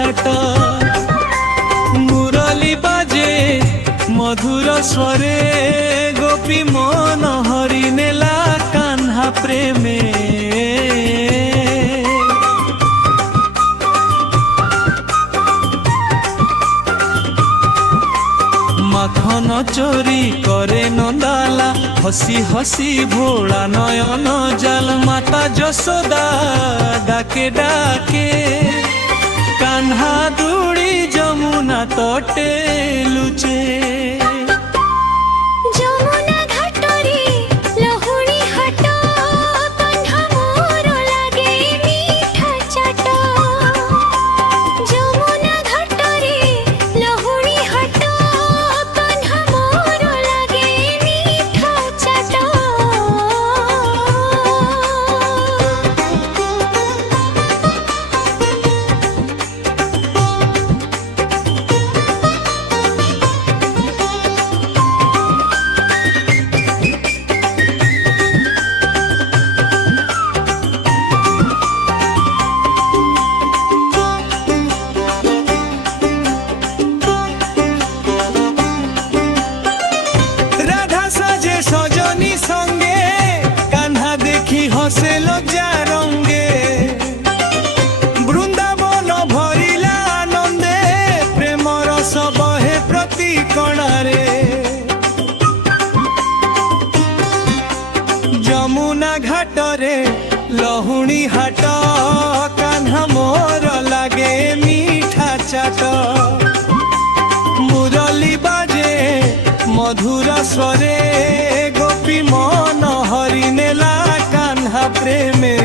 चाट मुरली बाजे मधुर स्वरे गोपी मन हरि नेला कान्हा प्रेमे माखन चोरी करे नंदाला हसी हसी भोला नयन जाल माता यशोदा डाके डाके कान्हा दूड़ी जमुना तटे लुचे सजनी संगे कान्हा देखी हसे लज्जा रंगे वृंदावन भरिला आनंदे प्रेम रस बहे प्रति कणारे जमुना घाटरे लहुणी हाट कान्हा मोर लागे मीठा चाट मुरली बाजे मधुर स्वरे गोपी मन हरि नेला कान्हा प्रेमे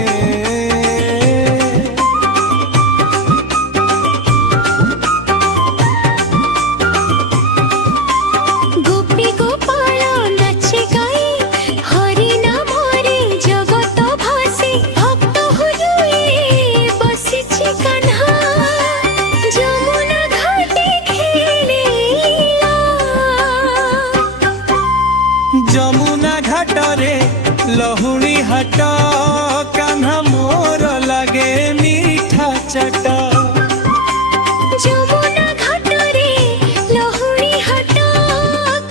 गोपी गोपाल नाचे गाई हरि नामरे जगत भासे भक्त हुए बसिछि कान्हा जमुना घाटे खेलेला जमुना घाटरे लहुणी हाट कान्हा मोर लागे मीठा चाट जमुना घाटरे लहुणी हाट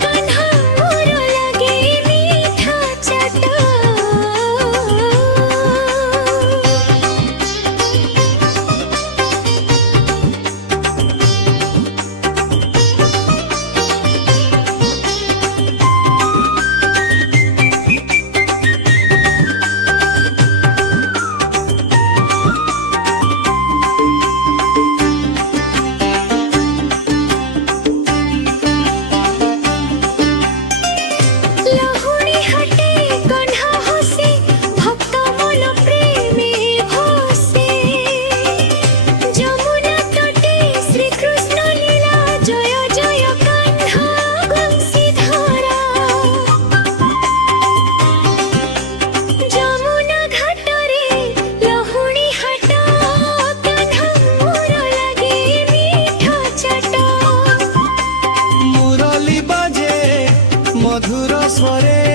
कान्हा मोर लागे मीठा चाट मधुर स्वरे